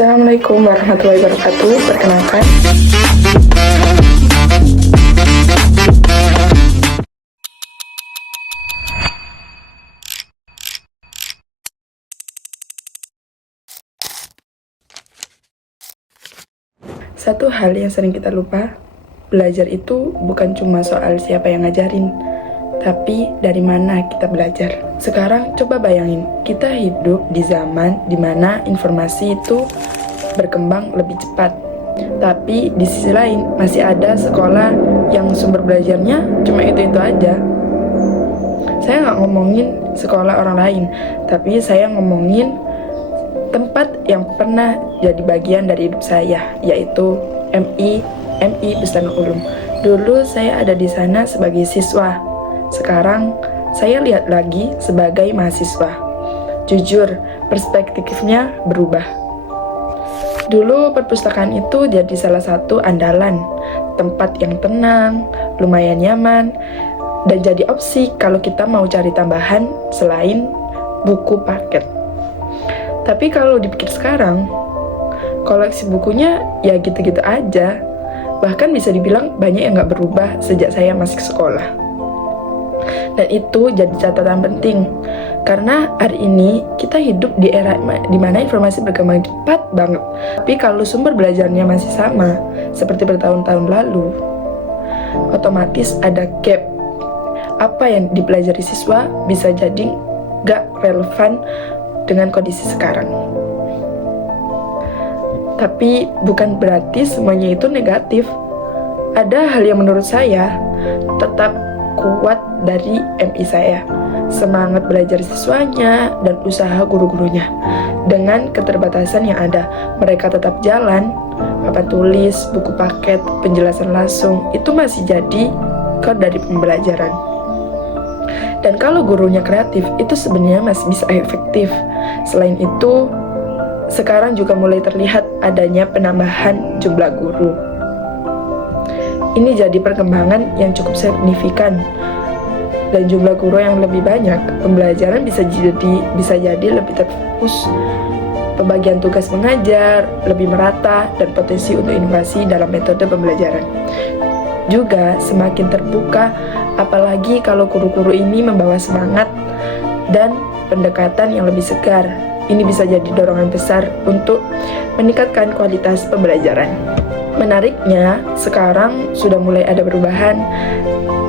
Assalamualaikum warahmatullahi wabarakatuh. Perkenalkan, satu hal yang sering kita lupa, belajar itu bukan cuma soal siapa yang ngajarin, tapi dari mana kita belajar. Sekarang coba bayangin, kita hidup di zaman dimana informasi itu berkembang lebih cepat. Tapi di sisi lain masih ada sekolah yang sumber belajarnya cuma itu-itu aja. Saya nggak ngomongin sekolah orang lain, tapi saya ngomongin tempat yang pernah jadi bagian dari hidup saya, yaitu MI Bustanul Ulum. Dulu saya ada di sana sebagai siswa. Sekarang saya lihat lagi sebagai mahasiswa. Jujur, perspektifnya berubah. Dulu perpustakaan itu jadi salah satu andalan, tempat yang tenang, lumayan nyaman, dan jadi opsi kalau kita mau cari tambahan selain buku paket. Tapi kalau dipikir sekarang, koleksi bukunya ya gitu-gitu aja. Bahkan bisa dibilang banyak yang gak berubah sejak saya masih sekolah. Dan itu jadi catatan penting, karena hari ini kita hidup di era dimana informasi berkembang cepat banget. Tapi kalau sumber belajarnya masih sama seperti bertahun-tahun lalu, otomatis ada gap. Apa yang dipelajari siswa bisa jadi gak relevan dengan kondisi sekarang. Tapi bukan berarti semuanya itu negatif. Ada hal yang menurut saya tetap kuat dari MI saya, semangat belajar siswanya dan usaha guru-gurunya. Dengan keterbatasan yang ada, mereka tetap jalan, papan tulis, buku paket, penjelasan langsung, itu masih jadi core dari pembelajaran. Dan kalau gurunya kreatif, itu sebenarnya masih bisa efektif. Selain itu, sekarang juga mulai terlihat adanya penambahan jumlah guru. Ini jadi perkembangan yang cukup signifikan. Dan jumlah guru yang lebih banyak, pembelajaran bisa jadi lebih terfokus. Pembagian tugas mengajar lebih merata dan potensi untuk inovasi dalam metode pembelajaran juga semakin terbuka, apalagi kalau guru-guru ini membawa semangat dan pendekatan yang lebih segar. Ini bisa jadi dorongan besar untuk meningkatkan kualitas pembelajaran. Menariknya, sekarang sudah mulai ada perubahan.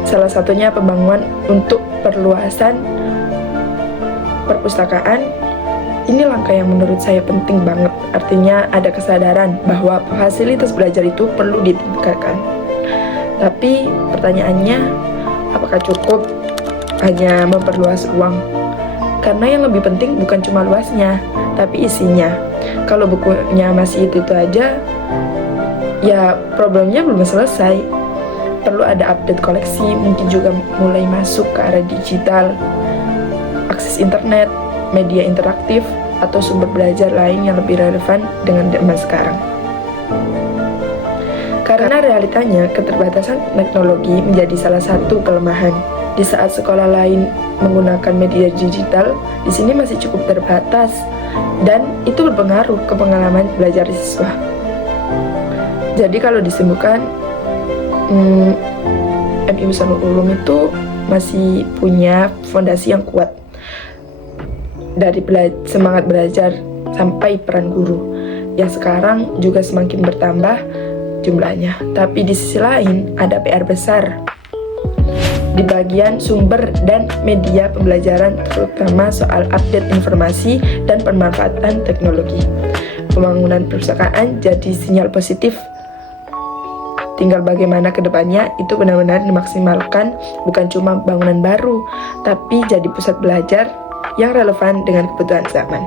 Salah satunya pembangunan untuk perluasan perpustakaan. Ini langkah yang menurut saya penting banget. Artinya ada kesadaran bahwa fasilitas belajar itu perlu ditingkatkan. Tapi pertanyaannya, apakah cukup hanya memperluas ruang? Karena yang lebih penting bukan cuma luasnya, tapi isinya. Kalau bukunya masih itu aja, ya problemnya belum selesai. Perlu ada update koleksi, mungkin juga mulai masuk ke arah digital, akses internet, media interaktif, atau sumber belajar lain yang lebih relevan dengan zaman sekarang. Karena realitanya, keterbatasan teknologi menjadi salah satu kelemahan. Di saat sekolah lain menggunakan media digital, di sini masih cukup terbatas, dan itu berpengaruh ke pengalaman belajar siswa. Jadi kalau disimpulkan, MI Bustanul Ulum itu masih punya fondasi yang kuat. Dari semangat belajar sampai peran guru, yang sekarang juga semakin bertambah jumlahnya. Tapi di sisi lain ada PR besar di bagian sumber dan media pembelajaran, terutama soal update informasi dan pemanfaatan teknologi. Pembangunan perpustakaan jadi sinyal positif. Tinggal bagaimana ke depannya itu benar-benar dimaksimalkan, bukan cuma bangunan baru, tapi jadi pusat belajar yang relevan dengan kebutuhan zaman.